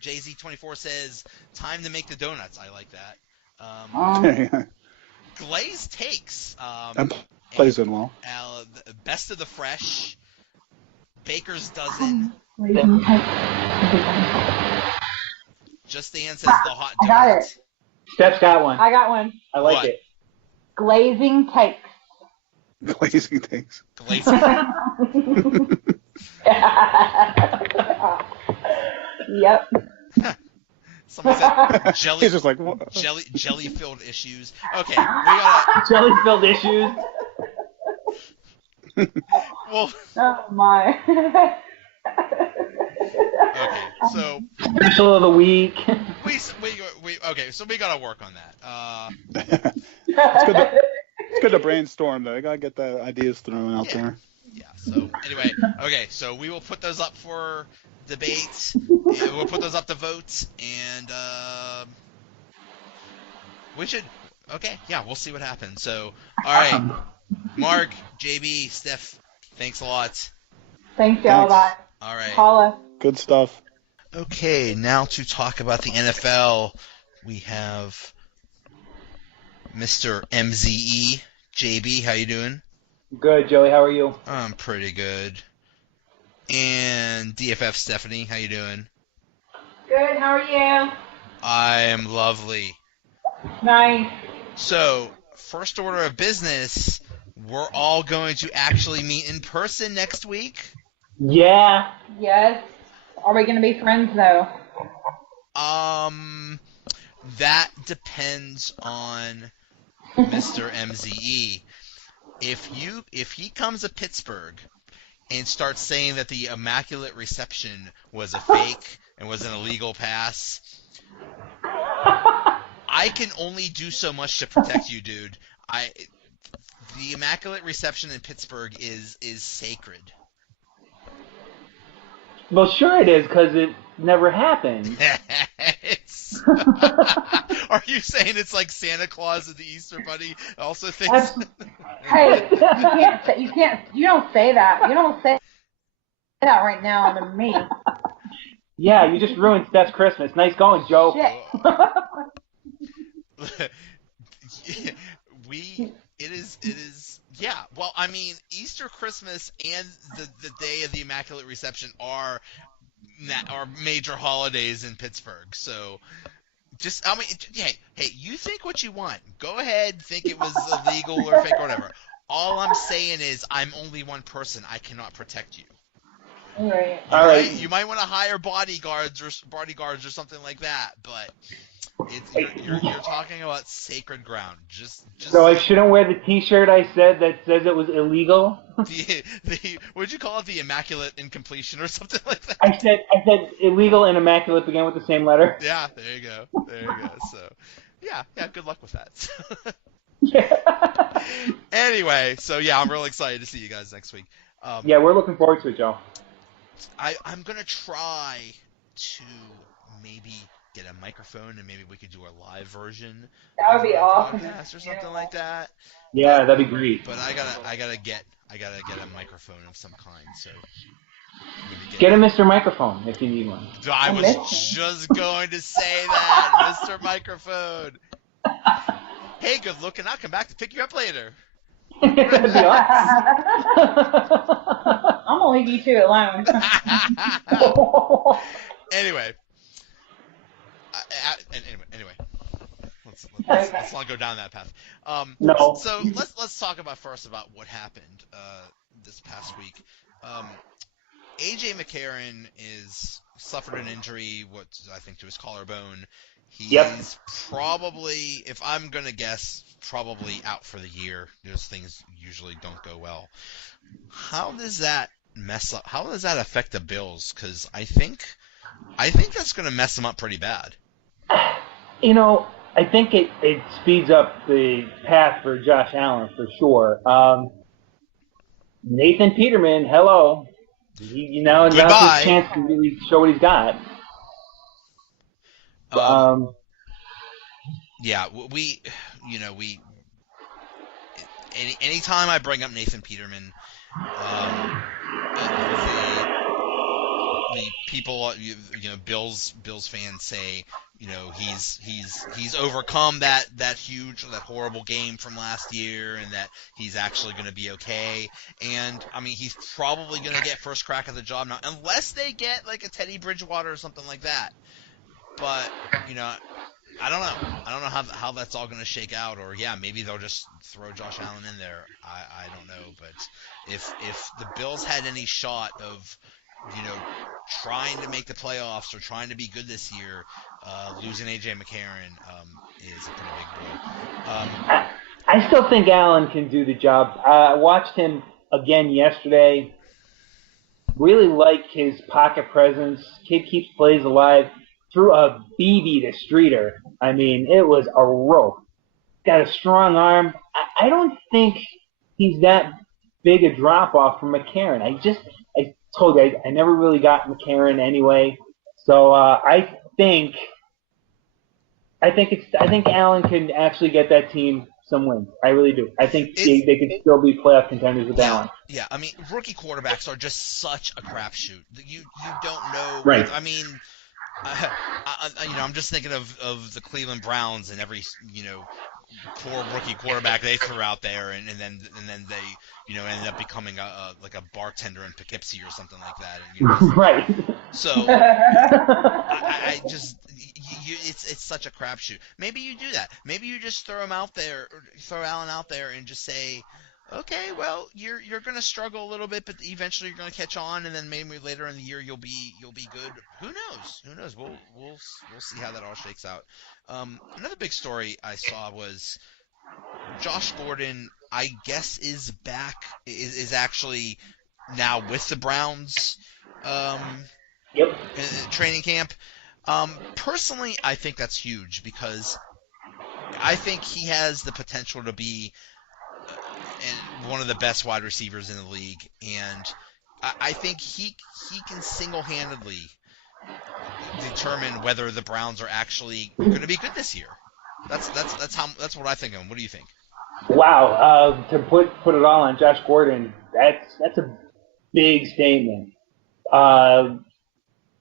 JZ24 says, time to make the donuts. I like that. Glazed takes. That plays in well. Best of the fresh. Baker's dozen. Just Dan says the hot donut. I got it. Steph's got one. I got one. I like it. Glazing takes. Glazing takes. Glazing. Yep. Someone said jelly. He's just like jelly-filled issues. Okay, we gotta jelly-filled issues. Well. Oh my. Okay, so special of the week. Okay, so we gotta work on that. It's good to brainstorm though. You gotta get the ideas thrown out there. Yeah. So anyway, okay. So we will put those up for debate. We'll put those up to votes, and we should. Okay. Yeah, we'll see what happens. So, all right, Mark, JB, Steph, thanks a lot. Thanks, y'all. Bye. All right. Paula. Good stuff. Okay, now to talk about the NFL, we have Mr. MZE. JB, how you doing? Good, Joey. How are you? I'm pretty good. And DFF Stephanie, how you doing? Good. How are you? I am lovely. Nice. So, first order of business, we're all going to actually meet in person next week? Yeah. Yes. Are we going to be friends, though? That depends on Mr. MZE. If he comes to Pittsburgh and starts saying that the Immaculate Reception was a fake and was an illegal pass, I can only do so much to protect you, dude. The Immaculate Reception in Pittsburgh is sacred. Well, sure it is, because it never happened. Are you saying it's like Santa Claus and the Easter Bunny also thinks? Hey, you don't say that. You don't say that right now to me. Yeah, you just ruined Steph's Christmas. Nice going, Joe. It is. Yeah. Well, I mean, Easter, Christmas, and the day of the Immaculate Reception are major holidays in Pittsburgh. So, hey, you think what you want. Go ahead, think it was illegal or fake or whatever. All I'm saying is, I'm only one person. I cannot protect you. All right. You might want to hire bodyguards or something like that, but you're talking about sacred ground. Just so I shouldn't wear the T-shirt I said that says it was illegal. What'd you call it? The Immaculate Incompletion or something like that. I said illegal and immaculate begin with the same letter. Yeah, there you go. So, yeah. Good luck with that. Yeah. Anyway, so yeah, I'm really excited to see you guys next week. Yeah, we're looking forward to it, Joe. I'm gonna try to maybe get a microphone and maybe we could do a live version. That would be awesome. Podcast or something like that. Yeah, that'd be great. But I gotta get a microphone of some kind. So get a Mr. Microphone if you need one. I was just going to say that, Mr. Microphone. Hey, good looking. I'll come back to pick you up later. That'd be awesome. I'm gonna leave you two alone. Anyway. Anyway. Let's not go down that path. No. So let's talk about what happened this past week. AJ McCarron suffered an injury, I think to his collarbone. He's probably, if I'm gonna guess, probably out for the year. Those things usually don't go well. How does that mess up? How does that affect the Bills? Because I think that's gonna mess them up pretty bad. You know, I think it speeds up the path for Josh Allen for sure. Nathan Peterman, hello. Now's his chance to really show what he's got. Yeah, anytime I bring up Nathan Peterman, people, Bills fans say, he's overcome that horrible game from last year, and that he's actually going to be okay. And I mean, he's probably going to get first crack at the job now, unless they get like a Teddy Bridgewater or something like that. But I don't know. I don't know how that's all going to shake out, or maybe they'll just throw Josh Allen in there. I don't know, but if the Bills had any shot of trying to make the playoffs or trying to be good this year, losing A.J. McCarron is a pretty big blow. I still think Allen can do the job. I watched him again yesterday. Really like his pocket presence. Kid keeps plays alive. Threw a BB to Streeter. I mean, it was a rope. Got a strong arm. I don't think he's that big a drop-off from McCarron. I told you, I never really got McCarron anyway. So I think Allen can actually get that team some wins. I really do. I think they could still be playoff contenders with Allen. Yeah, I mean, rookie quarterbacks are just such a crapshoot. You don't know. Right. I mean, I'm just thinking of the Cleveland Browns and every poor rookie quarterback they threw out there, and then they ended up becoming a bartender in Poughkeepsie or something like that. And right. So I just it's such a crapshoot. Maybe you do that. Maybe you just throw Allen out there and just say, okay, well, you're going to struggle a little bit, but eventually you're going to catch on, and then maybe later in the year you'll be good. Who knows? We'll see how that all shakes out. Another big story I saw was Josh Gordon, I guess, is back. Is actually now with the Browns. Yep. Training camp. Personally, I think that's huge because I think he has the potential to be and one of the best wide receivers in the league, and I think he can single-handedly determine whether the Browns are actually going to be good this year. That's what I think of him. What do you think? Wow, to put it all on Josh Gordon, that's a big statement.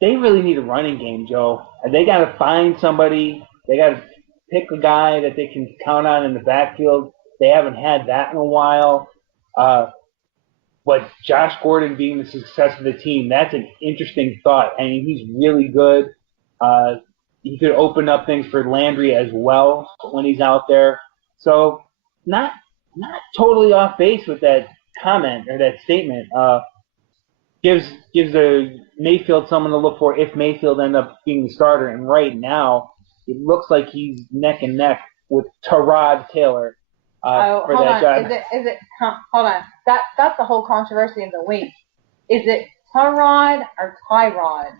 They really need a running game, Joe. They got to find somebody. They got to pick a guy that they can count on in the backfield. They haven't had that in a while. But Josh Gordon being the success of the team, that's an interesting thought. I mean, he's really good. He could open up things for Landry as well when he's out there. So not totally off base with that comment or that statement. Gives the Mayfield someone to look for if Mayfield ends up being the starter. And right now, it looks like he's neck and neck with Tyrod Taylor. For hold that on. job. Is it? Hold on. That's the whole controversy of the week. Is it Tyrod or Tyrod?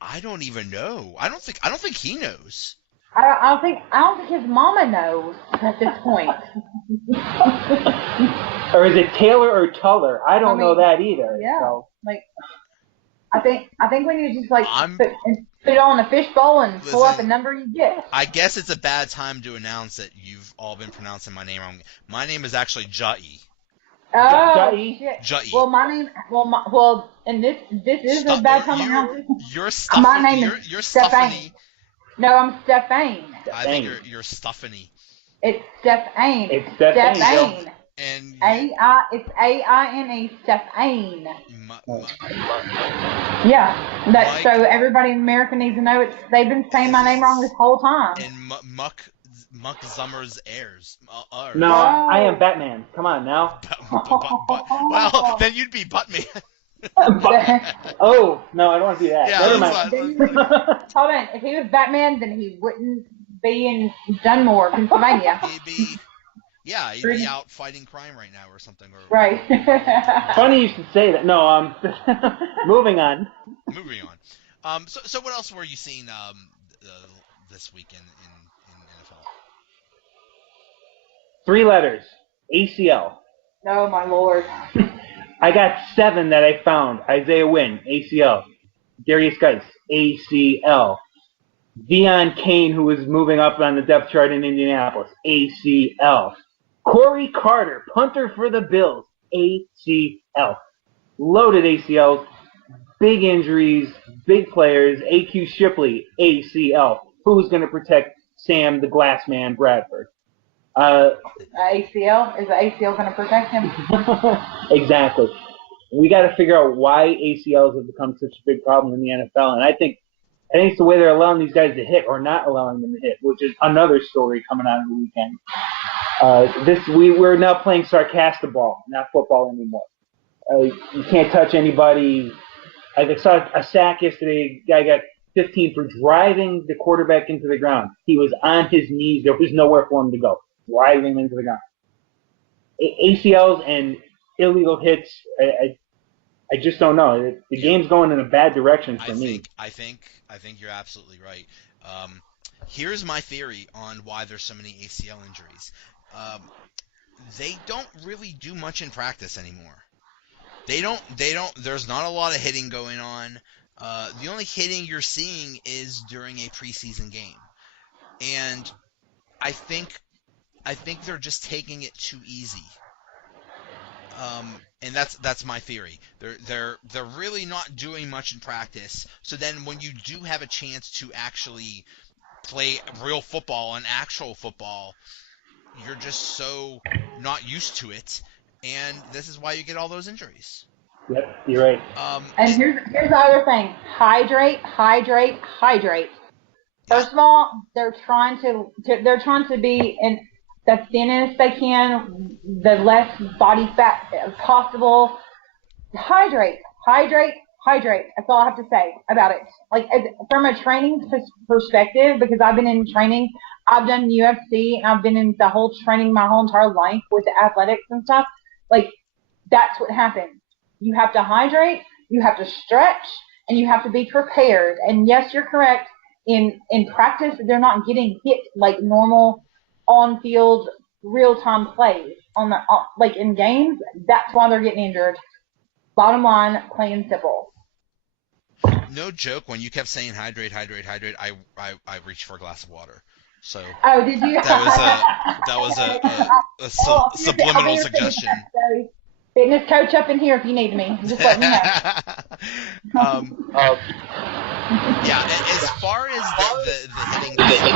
I don't even know. I don't think he knows. I don't think his mama knows at this point. Or is it Taylor or Tuller? I don't know that either. Yeah. So. I think we need to just put it all in a fishbowl and pull up a number you get. I guess it's a bad time to announce that you've all been pronouncing my name wrong. My name is actually Jai. Oh, shit. Jai. Well, my name. And this is a bad time to announce it. You're Stephanie. My name is you're Stephanie. No, I'm Stephane. I think you're Stephanie. It's Stephane. It's Stephane. And it's A-I-N-E, Stephane. Yeah. So everybody in America needs to know they've been saying my name wrong this whole time. And Muck Zummer's heirs. No, I am Batman. Come on now. Well, then you'd be Buttman. Oh, no, I don't want to be that. Yeah, Never mind. Hold on. If he was Batman, then he wouldn't be in Dunmore, Pennsylvania. He'd be out fighting crime right now or something. Right. Funny you should say that. No, moving on. Moving on. So what else were you seeing this week in NFL? 3 letters. ACL. Oh, my Lord. I got 7 that I found. Isaiah Wynn, ACL. Darius Geis, ACL. Deion Kane, who was moving up on the depth chart in Indianapolis, ACL. Corey Carter, punter for the Bills, ACL. Loaded ACLs. big injuries, big players. A.Q. Shipley, ACL. Who's going to protect Sam the Glass Man Bradford? ACL? Is the ACL going to protect him? Exactly. We got to figure out why ACLs have become such a big problem in the NFL, and I think it's the way they're allowing these guys to hit or not allowing them to hit, which is another story coming out of the weekend. We're now playing sarcastic ball, not football anymore. You can't touch anybody. I saw a sack yesterday. Guy got 15 for driving the quarterback into the ground. He was on his knees. There was nowhere for him to go. Driving him into the ground. ACLs and illegal hits. I just don't know. The game's going in a bad direction for me. I think you're absolutely right. Here's my theory on why there's so many ACL injuries. They don't really do much in practice anymore. They don't. There's not a lot of hitting going on. The only hitting you're seeing is during a preseason game, and I think they're just taking it too easy. And that's my theory. They're really not doing much in practice. So then when you do have a chance to actually play real football and actual football, you're just so not used to it, and this is why you get all those injuries. Yep, you're right. And here's the other thing: hydrate. First of all, they're trying to be in the thinnest they can, the less body fat possible. Hydrate. That's all I have to say about it. Like, from a training perspective, because I've been in training, I've done UFC, and I've been in the whole training my whole entire life with the athletics and stuff. Like, that's what happens. You have to hydrate, you have to stretch, and you have to be prepared. And yes, you're correct. In practice, they're not getting hit like normal on-field real-time plays like in games. That's why they're getting injured. Bottom line, plain and simple. No joke. When you kept saying hydrate, I reached for a glass of water. So oh, did you? That was a subliminal suggestion. Fitness coach up in here if you need me. Just let me know. Yeah. As far as the hitting.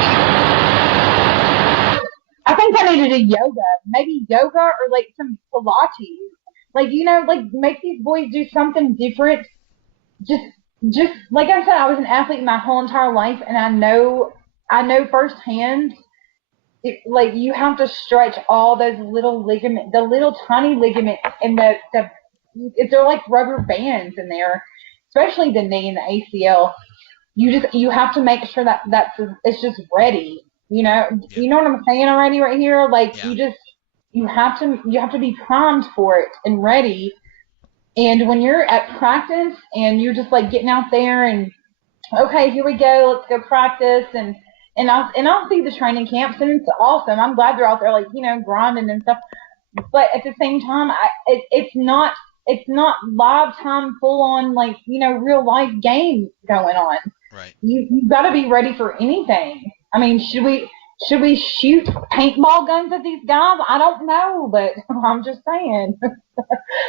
I think I need to do yoga. Maybe yoga or like some Pilates. Like, like make these boys do something different. Just like I said, I was an athlete my whole entire life, and I know firsthand. Like, you have to stretch all those little ligaments, the little tiny ligaments, and they're like rubber bands in there, especially the knee and the ACL. You have to make sure that it's just ready. You know what I'm saying already right here? Like, yeah. You have to be primed for it and ready. And when you're at practice and you're just like getting out there and, okay, here we go, let's go practice, and I'll see the training camps, and it's awesome. I'm glad they're out there, like, grinding and stuff. But at the same time, it's not live time, full on, like, real life game going on. Right. You've got to be ready for anything. I mean, should we shoot paintball guns at these guys? I don't know, but I'm just saying.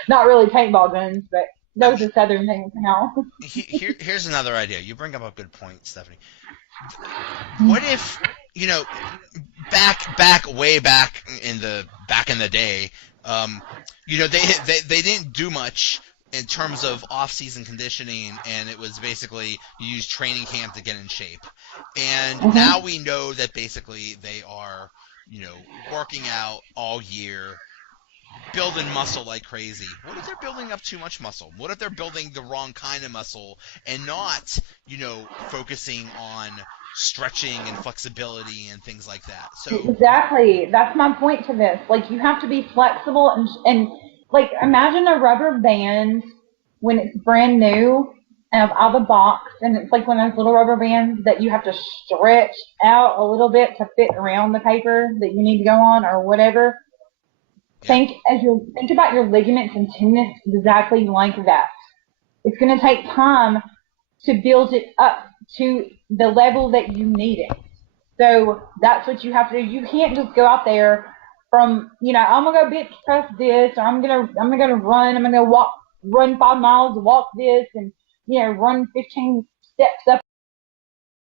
Not really paintball guns, but those are Southern things now. Here's another idea. You bring up a good point, Stephanie. What if, way back in the day, they didn't do much in terms of off-season conditioning, and it was basically you use training camp to get in shape. And now we know that basically they are, working out all year, building muscle like crazy. What if they're building up too much muscle? What if they're building the wrong kind of muscle and not, focusing on stretching and flexibility and things like that? So exactly, that's my point to this. Like, you have to be flexible and like, imagine a rubber band when it's brand new and out of the box, and it's like one of those little rubber bands that you have to stretch out a little bit to fit around the paper that you need to go on or whatever. Think about your ligaments and tendons exactly like that. It's going to take time to build it up to the level that you need it. So that's what you have to do. You can't just go out there from, I'm going to go bench press this, or I'm going to run, I'm going to run 5 miles, walk this, and run 15 steps up